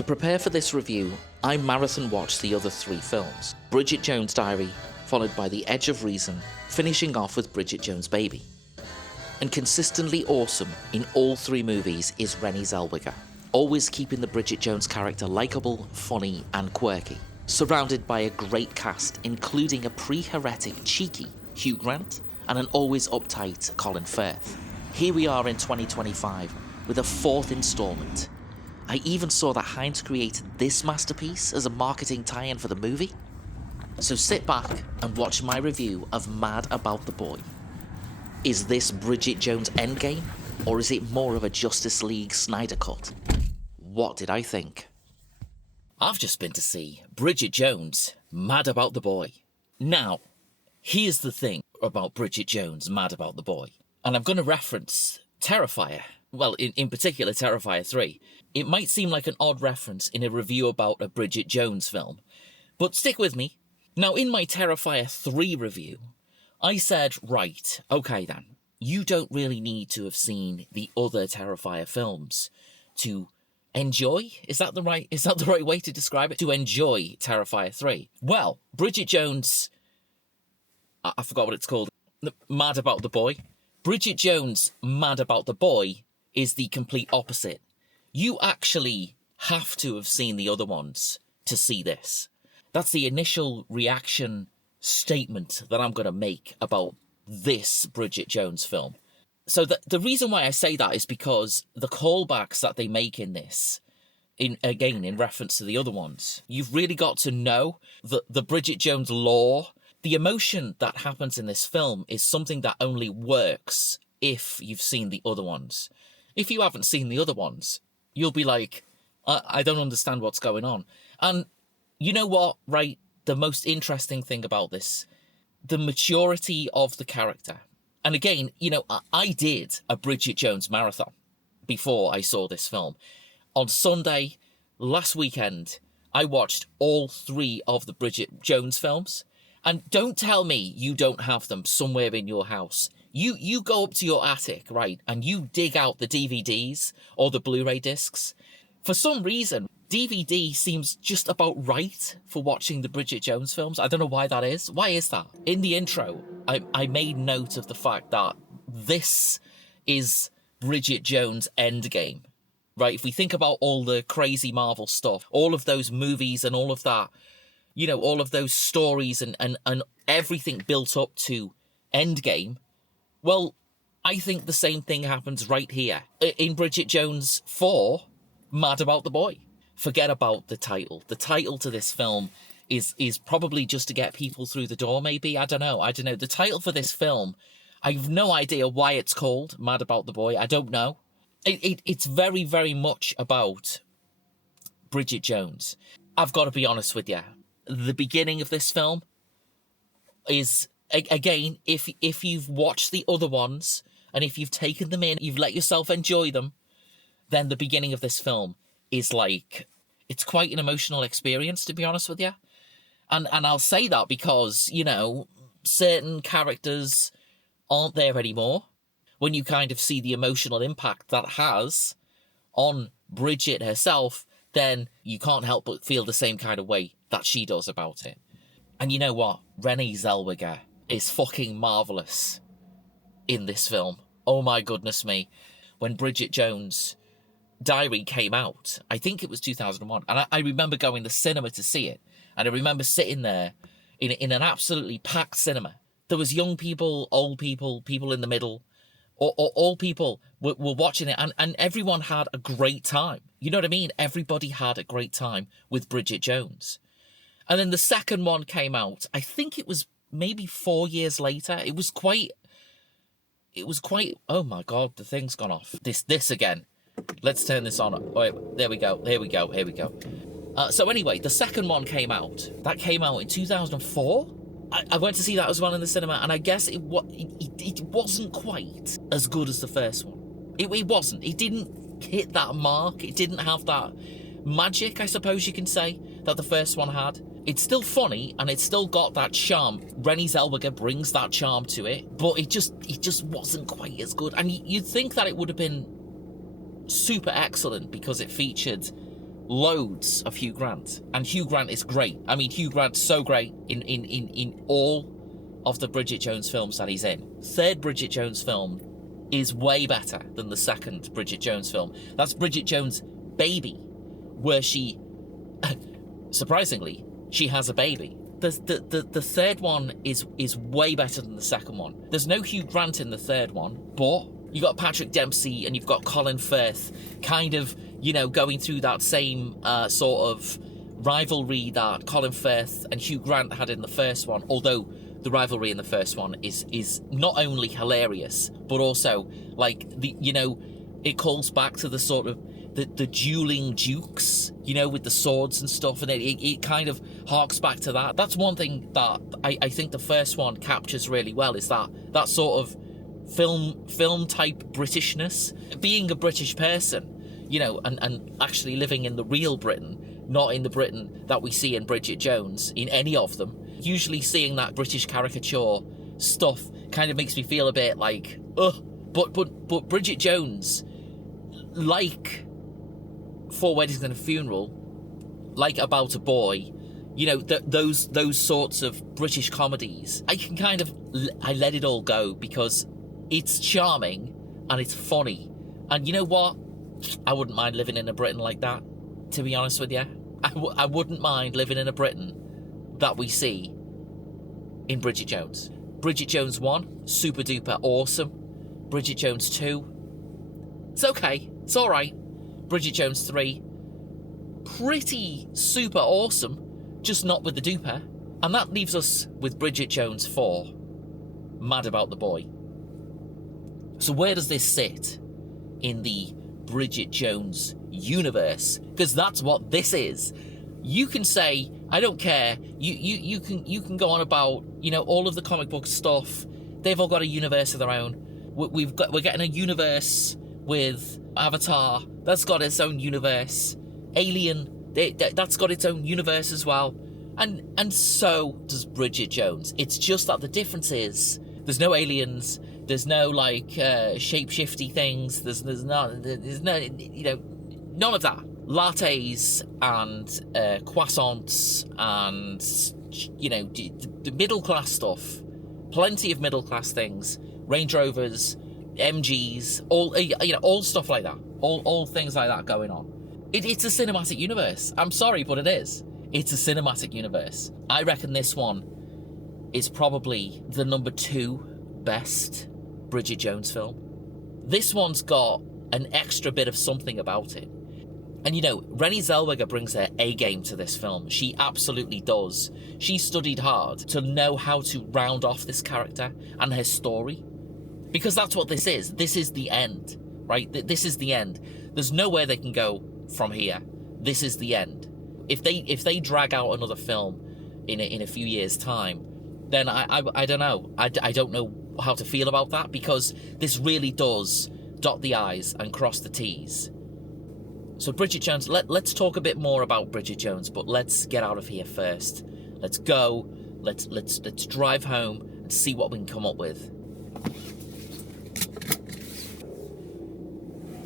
To prepare for this review, I marathon watched the other 3 films, Bridget Jones' Diary, followed by The Edge of Reason, finishing off with Bridget Jones' Baby. And consistently awesome in all 3 movies is Renée Zellweger, always keeping the Bridget Jones character likeable, funny and quirky, surrounded by a great cast including a pre-heretic cheeky Hugh Grant and an always uptight Colin Firth. Here we are in 2025 with a 4th installment. I even saw that Hines created this masterpiece as a marketing tie-in for the movie. So sit back and watch my review of Mad About the Boy. Is this Bridget Jones' Endgame, or is it more of a Justice League Snyder Cut? What did I think? I've just been to see Bridget Jones' Mad About the Boy. Now, here's the thing about Bridget Jones' Mad About the Boy. And I'm going to reference Terrifier. Well, in particular, Terrifier 3. It might seem like an odd reference in a review about a Bridget Jones film, but stick with me. Now, in my Terrifier 3 review, I said, right, okay then, you don't really need to have seen the other Terrifier films to enjoy? Is that the right way to describe it? To enjoy Terrifier 3. Well, Bridget Jones, I forgot what it's called, Mad About the Boy. Bridget Jones' Mad About the Boy is the complete opposite. You actually have to have seen the other ones to see this. That's the initial reaction statement that I'm going to make about this Bridget Jones film. So the reason why I say that is because the callbacks that they make in this, in reference to the other ones, you've really got to know the Bridget Jones lore. The emotion that happens in this film is something that only works if you've seen the other ones. If you haven't seen the other ones, you'll be like, I don't understand what's going on. And you know what, right? The most interesting thing about this, the maturity of the character. And again, you know, I did a Bridget Jones marathon before I saw this film. On Sunday, last weekend, I watched all 3 of the Bridget Jones films. And don't tell me you don't have them somewhere in your house. You go up to your attic, right, and you dig out the DVDs or the Blu-ray discs. For some reason, DVD seems just about right for watching the Bridget Jones films. I don't know why that is. Why is that? In the intro, I made note of the fact that this is Bridget Jones' Endgame, right? If we think about all the crazy Marvel stuff, all of those movies and all of that, you know, all of those stories and everything built up to Endgame, well, I think the same thing happens right here. In Bridget Jones 4, Mad About the Boy. Forget about the title. The title to this film is probably just to get people through the door, maybe. I don't know. The title for this film, I have no idea why it's called Mad About the Boy. I don't know. It's very, very much about Bridget Jones. I've got to be honest with you. The beginning of this film is, again, if you've watched the other ones and if you've taken them in, you've let yourself enjoy them, then the beginning of this film is like, it's quite an emotional experience, to be honest with you. And I'll say that because, you know, certain characters aren't there anymore. When you kind of see the emotional impact that has on Bridget herself, then you can't help but feel the same kind of way that she does about it. And you know what? Renée Zellweger is fucking marvellous in this film. Oh my goodness me. When Bridget Jones' Diary came out, I think it was 2001, and I remember going to the cinema to see it, and I remember sitting there in an absolutely packed cinema. There was young people, old people, people in the middle, or all people were watching it, and everyone had a great time. You know what I mean? Everybody had a great time with Bridget Jones. And then the second one came out, I think it was maybe 4 years later. It was quite, oh my God, the thing's gone off. This again. Let's turn this on. Oh, wait, there we go. So anyway, the second one came out. That came out in 2004. I went to see that as well in the cinema, and I guess it wasn't quite as good as the first one. It wasn't. It didn't hit that mark. It didn't have that magic, I suppose you can say, that the first one had. It's still funny, and it's still got that charm. Renée Zellweger brings that charm to it, but it just wasn't quite as good. And you'd think that it would have been super excellent because it featured loads of Hugh Grant, and Hugh Grant is great. I mean, Hugh Grant's so great in all of the Bridget Jones films that he's in. Third Bridget Jones film is way better than the second Bridget Jones film. That's Bridget Jones' baby, where she, surprisingly, she has a baby. The third one is way better than the second one. There's no Hugh Grant in the third one, but you got Patrick Dempsey and you've got Colin Firth, kind of, you know, going through that same sort of rivalry that Colin Firth and Hugh Grant had in the first one, although the rivalry in the first one is not only hilarious, but also, like, it calls back to the sort of the dueling dukes, you know, with the swords and stuff, and it kind of harks back to that. That's one thing that I think the first one captures really well, is that sort of film type Britishness. Being a British person, you know, and actually living in the real Britain, not in the Britain that we see in Bridget Jones, in any of them. Usually seeing that British caricature stuff kind of makes me feel a bit like, ugh. But Bridget Jones, like Four Weddings and a Funeral, like About a Boy, you know, those sorts of British comedies, I let it all go because it's charming and it's funny. And you know what? I wouldn't mind living in a Britain like that, to be honest with you. I wouldn't mind living in a Britain that we see in Bridget Jones. Bridget Jones 1, super duper awesome. Bridget Jones 2, it's okay, it's alright. Bridget Jones 3, pretty super awesome, just not with the duper. And that leaves us with Bridget Jones 4, Mad About the Boy. So where does this sit in the Bridget Jones universe? Because that's what this is. You can say, I don't care. You can go on about, you know, all of the comic book stuff. They've all got a universe of their own. We're getting a universe with Avatar. That's got its own universe. Alien, that's got its own universe as well. And so does Bridget Jones. It's just that the difference is there's no aliens. There's no like shape-shifty things. There's no, you know, none of that. Lattes and croissants and, you know, the middle class stuff. Plenty of middle class things. Range Rovers, MGs, all, you know, all stuff like that. All things like that going on. It's a cinematic universe. I'm sorry, but it is. It's a cinematic universe. I reckon this one is probably the number 2 best Bridget Jones film. This one's got an extra bit of something about it. And you know, Renée Zellweger brings her A game to this film. She absolutely does. She studied hard to know how to round off this character and her story. Because that's what this is. This is the end, right? This is the end. There's nowhere they can go from here. This is the end. If they drag out another film in a few years' time, then I don't know. I don't know how to feel about that, because this really does dot the I's and cross the T's. So Bridget Jones, let's talk a bit more about Bridget Jones, but let's get out of here first. Let's go. Let's drive home and see what we can come up with.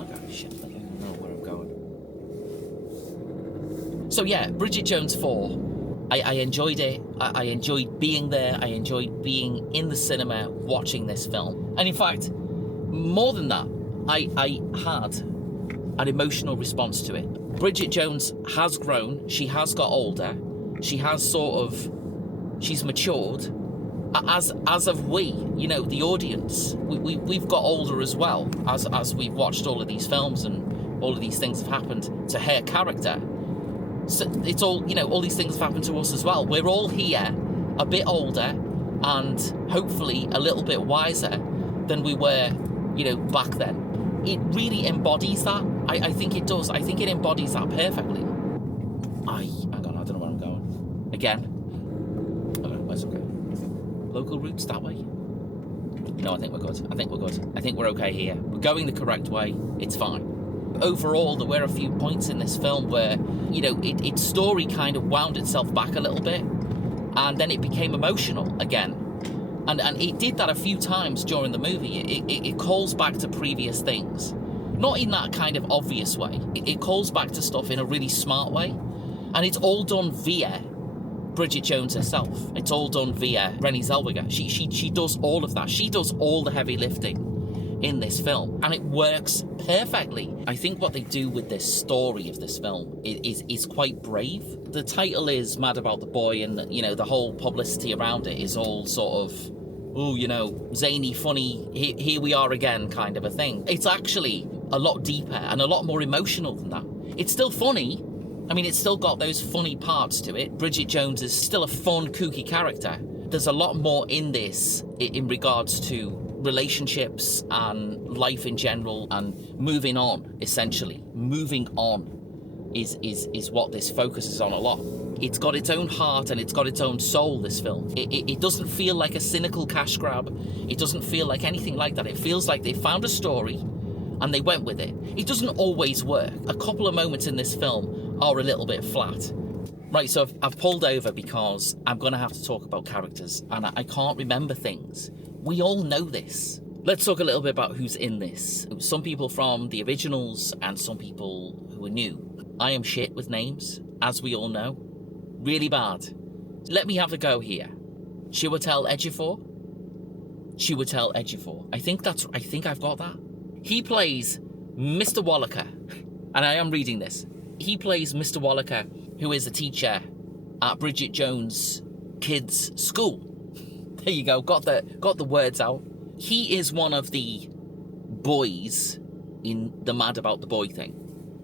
Okay, shit, I don't know where I'm going. So yeah, Bridget Jones 4. I enjoyed it. I enjoyed being there. I enjoyed being in the cinema watching this film. And in fact, more than that, I had an emotional response to it. Bridget Jones has grown. She has got older. She has she's matured. As have we, you know, the audience. We've got older as well as we've watched all of these films and all of these things have happened to her character. So it's all, you know, all these things have happened to us as well. We're all here, a bit older, and hopefully a little bit wiser than we were, you know, back then. It really embodies that. I think it does. I think it embodies that perfectly. Hang on, I don't know where I'm going. Again. Okay, that's okay. Local routes that way? No, I think we're good. I think we're okay here. We're going the correct way. It's fine. Overall, there were a few points in this film where, you know, its story kind of wound itself back a little bit, and then it became emotional again. And it did that a few times during the movie. It calls back to previous things. Not in that kind of obvious way. It calls back to stuff in a really smart way. And it's all done via Bridget Jones herself. It's all done via Renée Zellweger. She does all of that. She does all the heavy lifting in this film, and it works perfectly. I think what they do with this story of this film is quite brave. The title is Mad About the Boy, and you know, the whole publicity around it is all sort of, oh, you know, zany, funny, here we are again kind of a thing. It's actually a lot deeper and a lot more emotional than that. It's still funny. I mean, it's still got those funny parts to it. Bridget Jones is still a fun, kooky character. There's a lot more in this in regards to relationships and life in general and moving on, essentially. Moving on is what this focuses on a lot. It's got its own heart and it's got its own soul, this film. It doesn't feel like a cynical cash grab. It doesn't feel like anything like that. It feels like they found a story and they went with it. It doesn't always work. A couple of moments in this film are a little bit flat. Right, so I've pulled over because I'm going to have to talk about characters and I can't remember things. We all know this. Let's talk a little bit about who's in this. Some people from the originals and some people who are new. I am shit with names, as we all know. Really bad. Let me have a go here. Chiwetel Ejiofor? Chiwetel Ejiofor. I think I've got that. He plays Mr. Wallaker. And I am reading this. He plays Mr. Wallaker, who is a teacher at Bridget Jones' kids' school. There you go, got the words out. He is one of the boys in the Mad About the Boy thing.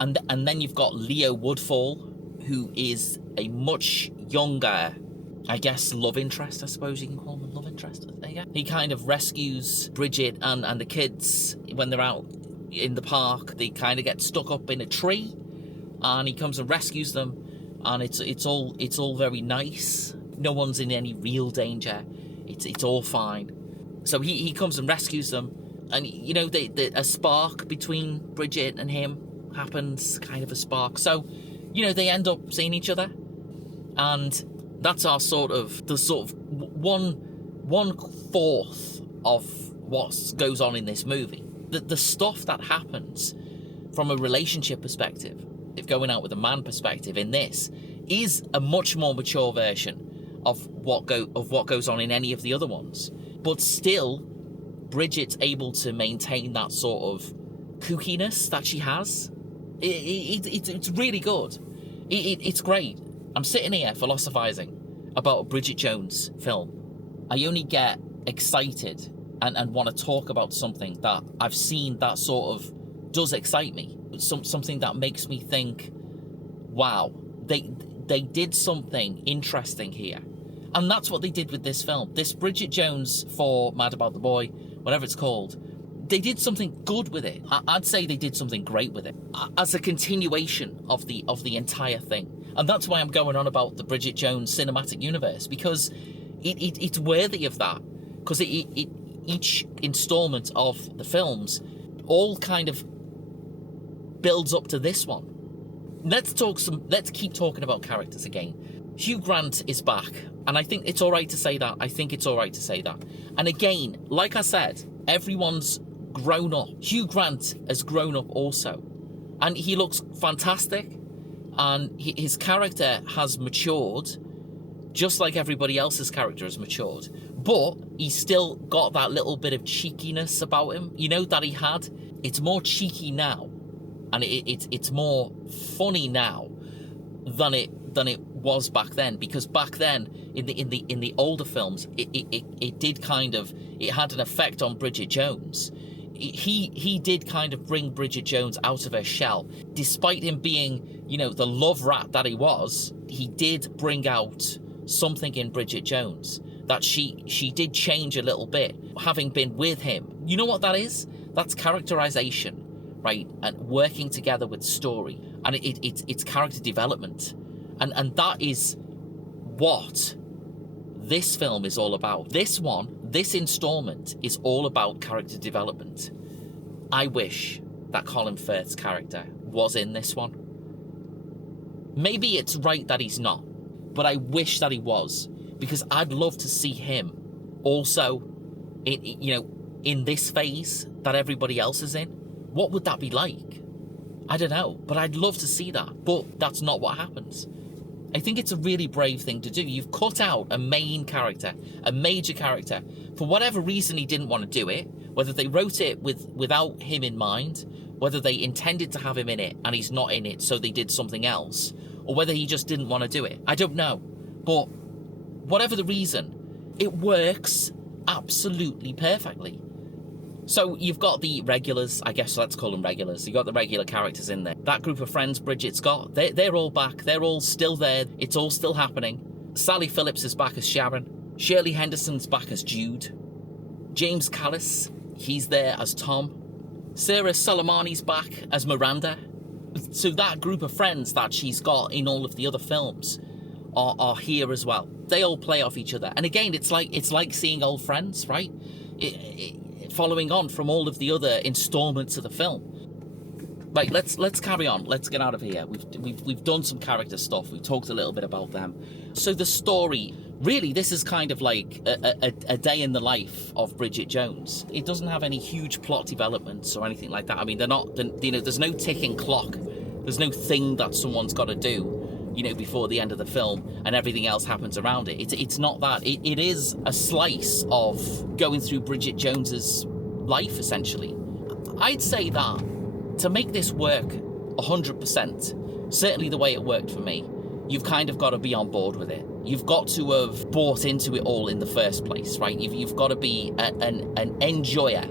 And then you've got Leo Woodfall, who is a much younger, I guess, love interest, I suppose you can call him a love interest. Yeah. He kind of rescues Bridget and the kids when they're out in the park. They kind of get stuck up in a tree, and he comes and rescues them, and it's all very nice. No one's in any real danger. It's all fine. So he comes and rescues them, and you know, a spark between Bridget and him happens, kind of a spark. So, you know, they end up seeing each other, and that's the sort of 1/4 of what goes on in this movie. The stuff that happens from a relationship perspective, if going out with a man perspective in this, is a much more mature version of what goes on in any of the other ones. But still, Bridget's able to maintain that sort of kookiness that she has. It's really good. It's great. I'm sitting here philosophizing about a Bridget Jones film. I only get excited and want to talk about something that I've seen that sort of does excite me. Something that makes me think, wow, they did something interesting here. And that's what they did with this film. This Bridget Jones for Mad About the Boy, whatever it's called, they did something good with it. I'd say they did something great with it as a continuation of the entire thing. And that's why I'm going on about the Bridget Jones cinematic universe, because it's worthy of that. Because each installment of the films all kind of builds up to this one. Let's keep talking about characters again. Hugh Grant is back, and I think it's all right to say that. And again, like I said, everyone's grown up. Hugh Grant has grown up also, and he looks fantastic, and his character has matured, just like everybody else's character has matured. But he's still got that little bit of cheekiness about him, you know, that he had. It's more cheeky now, and it's more funny now than it was back then, because back then in the older films it did kind of, it had an effect on Bridget Jones. He did kind of bring Bridget Jones out of her shell. Despite him being, you know, the love rat that he was, he did bring out something in Bridget Jones that she did change a little bit, having been with him. You know what that is? That's characterization, right? And working together with story, and it's character development. And that is what this film is all about. This installment is all about character development. I wish that Colin Firth's character was in this one. Maybe it's right that he's not, but I wish that he was, because I'd love to see him also in this phase that everybody else is in. What would that be like? I don't know, but I'd love to see that. But that's not what happens. I think it's a really brave thing to do. You've cut out a main character, a major character. For whatever reason, he didn't want to do it. Whether they wrote it without him in mind, whether they intended to have him in it and he's not in it, so they did something else, or whether he just didn't want to do it. I don't know. But whatever the reason, it works absolutely perfectly. So you've got the regulars, I guess let's call them regulars. You've got the regular characters in there. That group of friends Bridget's got, they're all back. They're all still there. It's all still happening. Sally Phillips is back as Sharon. Shirley Henderson's back as Jude. James Callis, he's there as Tom. Sarah Soleimani's back as Miranda. So that group of friends that she's got in all of the other films are here as well. They all play off each other. And again, it's like seeing old friends, right? Following on from all of the other installments of the film. Right, let's carry on. Let's get out of here. We've done some character stuff. We talked a little bit about them. So the story, really, this is kind of like a day in the life of Bridget Jones. It doesn't have any huge plot developments or anything like that. I mean, there's no ticking clock. There's no thing that someone's got to do, before the end of the film, and everything else happens around it. It's not that. It is a slice of going through Bridget Jones's life, essentially. I'd say that to make this work 100%, certainly the way it worked for me, you've kind of got to be on board with it. You've got to have bought into it all in the first place, right? You've got to be an enjoyer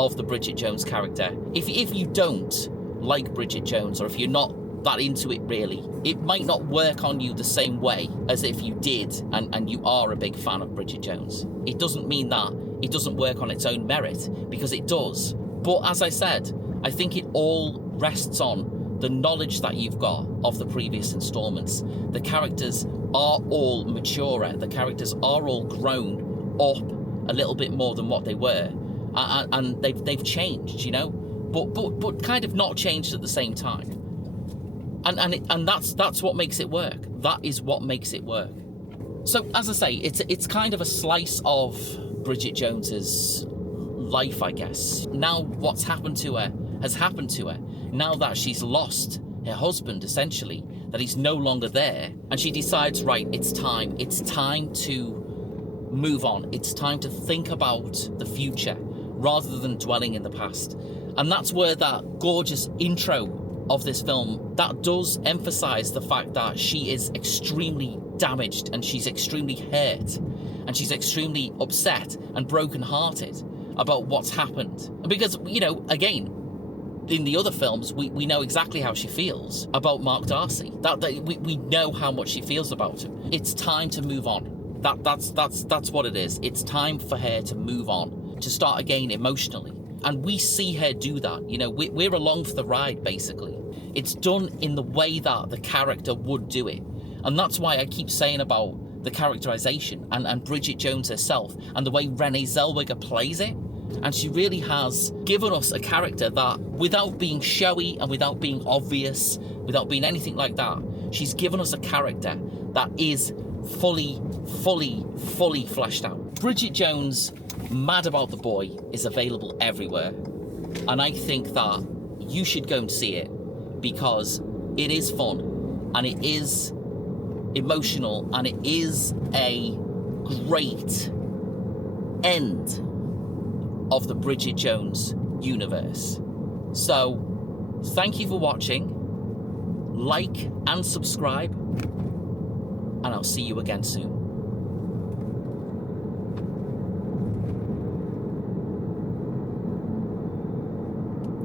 of the Bridget Jones character. If you don't like Bridget Jones, or if you're not that into it really, it might not work on you the same way as if you did and you are a big fan of Bridget Jones. It doesn't mean that it doesn't work on its own merit, because it does. But as I said, I think it all rests on the knowledge that you've got of the previous installments. The characters are all maturer. The characters are all grown up a little bit more than what they were, and they've changed, but kind of not changed at the same time. And that's what makes it work. That is what makes it work. So as I say, it's kind of a slice of Bridget Jones's life, I guess. Now what's happened to her has happened to her. Now that she's lost her husband, essentially, that he's no longer there, and she decides, right, it's time to move on. It's time to think about the future rather than dwelling in the past. And that's where that gorgeous intro of this film, that does emphasize the fact that she is extremely damaged, and she's extremely hurt, and she's extremely upset and brokenhearted about what's happened. Because, again, in the other films, we know exactly how she feels about Mark Darcy. We know how much she feels about him. It's time to move on. That's what it is. It's time for her to move on, to start again emotionally. And we see her do that. We're along for the ride, basically. It's done in the way that the character would do it. And that's why I keep saying about the characterization and Bridget Jones herself and the way Renee Zellweger plays it. And she really has given us a character that, without being showy and without being obvious, without being anything like that, she's given us a character that is fully fleshed out. Bridget Jones, Mad About the Boy, is available everywhere. And I think that you should go and see it, because it is fun and it is emotional and it is a great end of the Bridget Jones universe. So thank you for watching. Like and subscribe, and I'll see you again soon.